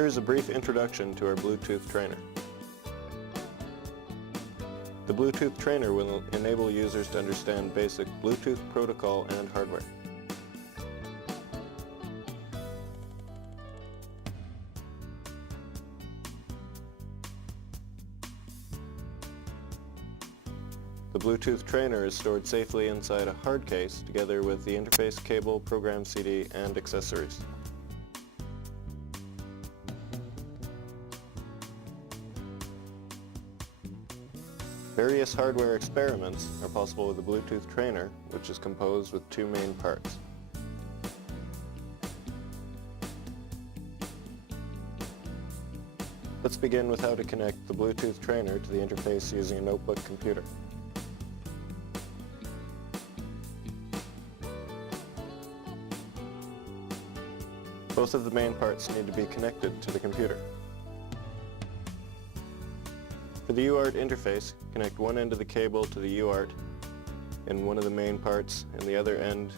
Here is a brief introduction to our Bluetooth trainer. The Bluetooth trainer will enable users to understand basic Bluetooth protocol and hardware. The Bluetooth trainer is stored safely inside a hard case together with the interface cable, program CD, and accessories. Various hardware experiments are possible with the Bluetooth trainer, which is composed with two main parts. Let's begin with how to connect the Bluetooth trainer to the interface using a notebook computer. Both of the main parts need to be connected to the computer. For the UART interface, connect one end of the cable to the UART in one of the main parts and the other end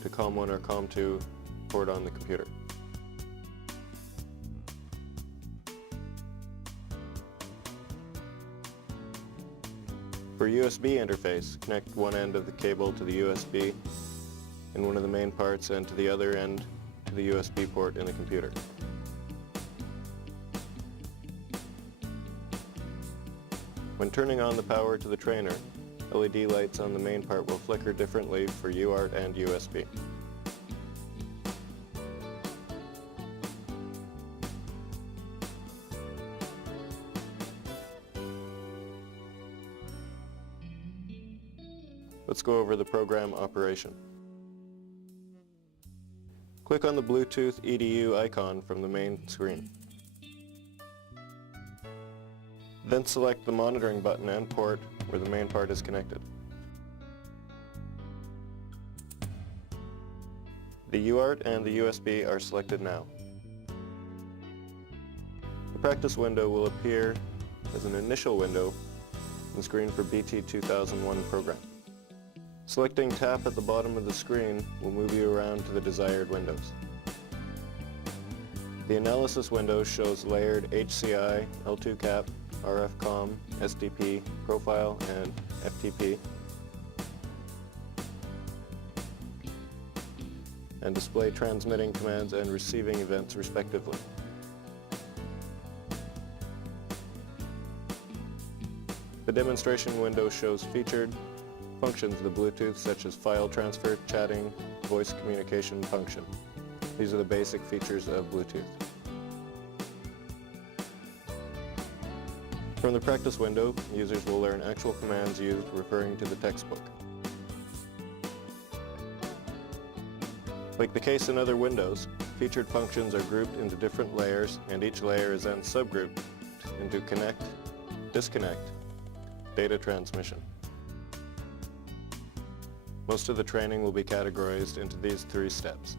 to COM1 or COM2 port on the computer. For USB interface, connect one end of the cable to the USB in one of the main parts and to the other end to the USB port in the computer. When turning on the power to the trainer, LED lights on the main part will flicker differently for UART and USB. Let's go over the program operation. Click on the Bluetooth EDU icon from the main screen. Then select the monitoring button and port where the main part is connected. The UART and the USB are selected now. The practice window will appear as an initial window on the screen for BT-2007 program. Selecting Tap at the bottom of the screen will move you around to the desired windows. The analysis window shows layered HCI, L2 cap, RF COM, SDP, profile, and FTP, and display transmitting commands and receiving events respectively. The demonstration window shows featured functions of the Bluetooth such as file transfer, chatting, voice communication function. These are the basic features of Bluetooth. From the practice window, users will learn actual commands used referring to the textbook. Like the case in other windows, featured functions are grouped into different layers, and each layer is then subgrouped into connect, disconnect, data transmission. Most of the training will be categorized into these three steps.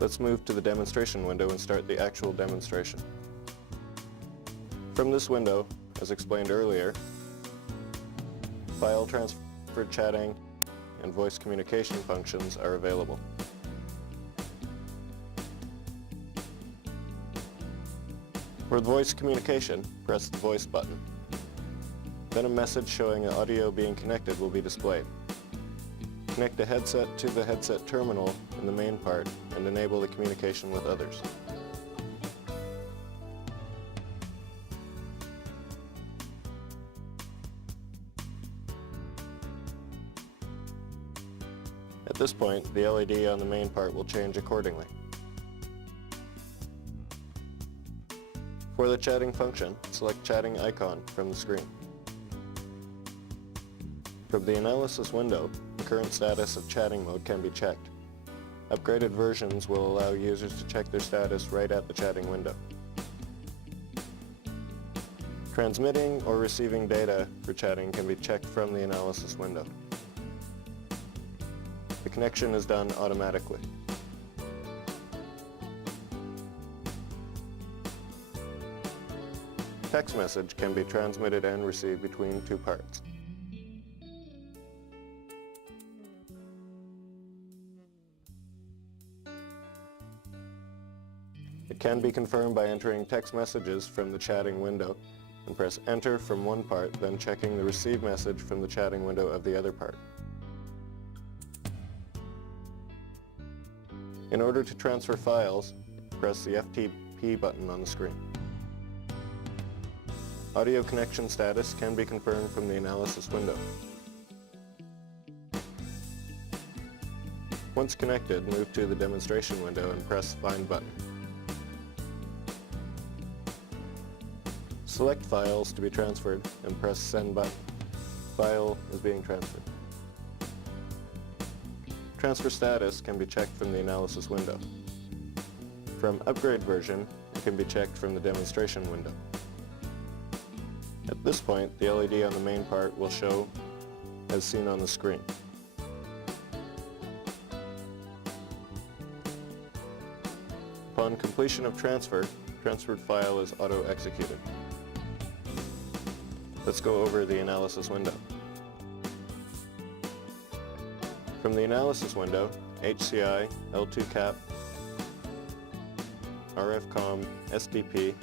Let's move to the demonstration window and start the actual demonstration. From this window, as explained earlier, file transfer, chatting, and voice communication functions are available. For voice communication, press the voice button. Then a message showing an audio being connected will be displayed. Connect a headset to the headset terminal in the main part and enable the communication with others. At this point, the LED on the main part will change accordingly. For the chatting function, select Chatting icon from the screen. From the analysis window, the current status of chatting mode can be checked. Upgraded versions will allow users to check their status right at the chatting window. Transmitting or receiving data for chatting can be checked from the analysis window. The connection is done automatically. Text message can be transmitted and received between two parts. It can be confirmed by entering text messages from the chatting window and press Enter from one part, then checking the receive message from the chatting window of the other part. In order to transfer files, press the FTP button on the screen. Audio connection status can be confirmed from the analysis window. Once connected, move to the demonstration window and press Find button. Select files to be transferred and press Send button. File is being transferred. Transfer status can be checked from the analysis window. From upgrade version, it can be checked from the demonstration window. At this point, the LED on the main part will show as seen on the screen. Upon completion of transfer, transferred file is auto-executed. Let's go over the analysis window. From the analysis window, HCI, L2CAP, RFCOM, SDP,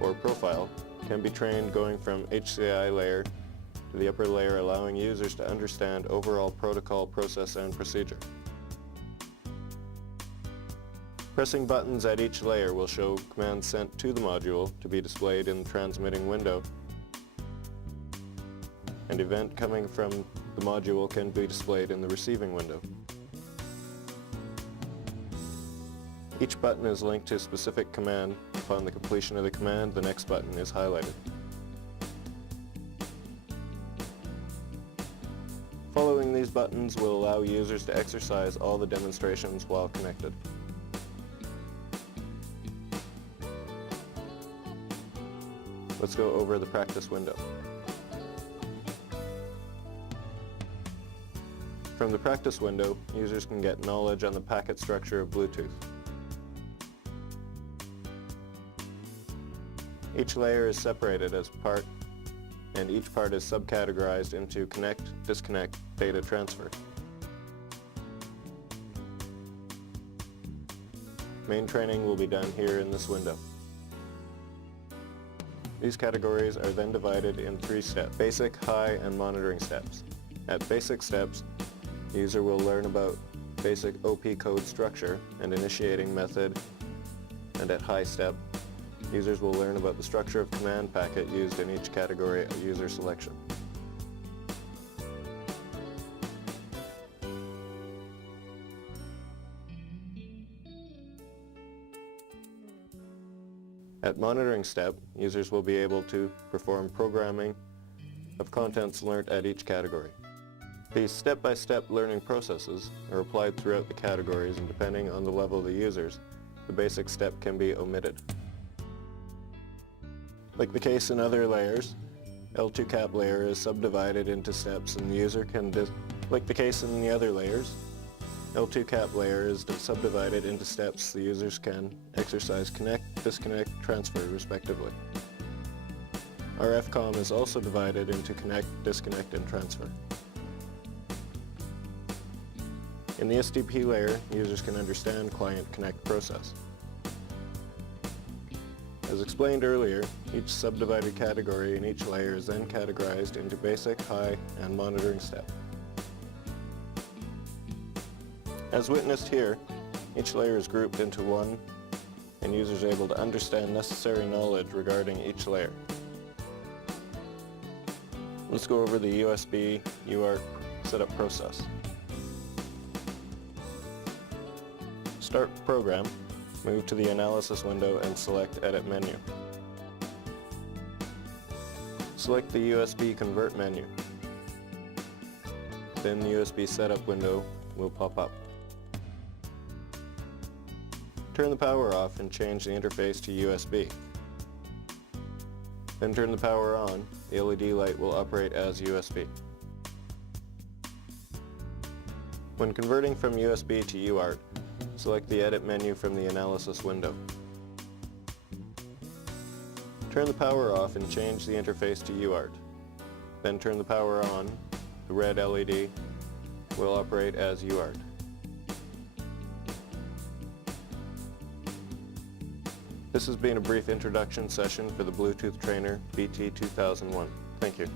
or Profile can be trained going from HCI layer to the upper layer, allowing users to understand overall protocol, process, and procedure. Pressing buttons at each layer will show commands sent to the module to be displayed in the transmitting window. An event coming from the module can be displayed in the receiving window. Each button is linked to a specific command. Upon the completion of the command, the next button is highlighted. Following these buttons will allow users to exercise all the demonstrations while connected. Let's go over the practice window. From the practice window, users can get knowledge on the packet structure of Bluetooth. Each layer is separated as a part, and each part is subcategorized into connect, disconnect, data transfer. Main training will be done here in this window. These categories are then divided in 3 steps: basic, high, and monitoring steps. At basic steps, the user will learn about basic OP code structure and initiating method, and at high step, users will learn about the structure of command packet used in each category of user selection. At monitoring step, users will be able to perform programming of contents learnt at each category. These step-by-step learning processes are applied throughout the categories, and depending on the level of the users, the basic step can be omitted. Like the case in other layers, L2CAP layer is subdivided into steps, and the user can like the case in the other layers, L2CAP layer is subdivided into steps. The users can exercise connect, disconnect, transfer, respectively. RFCOM is also divided into connect, disconnect, and transfer. In the SDP layer, users can understand client connect process. As explained earlier, each subdivided category in each layer is then categorized into basic, high, and monitoring step. As witnessed here, each layer is grouped into one, and users are able to understand necessary knowledge regarding each layer. Let's go over the USB UART setup process. Start program, move to the analysis window and select Edit menu. Select the USB convert menu. Then the USB setup window will pop up. Turn the power off and change the interface to USB. Then turn the power on. The LED light will operate as USB. When converting from USB to UART, select the Edit menu from the analysis window. Turn the power off and change the interface to UART. Then turn the power on. The red LED will operate as UART. This has been a brief introduction session for the Bluetooth trainer BT-2001. Thank you.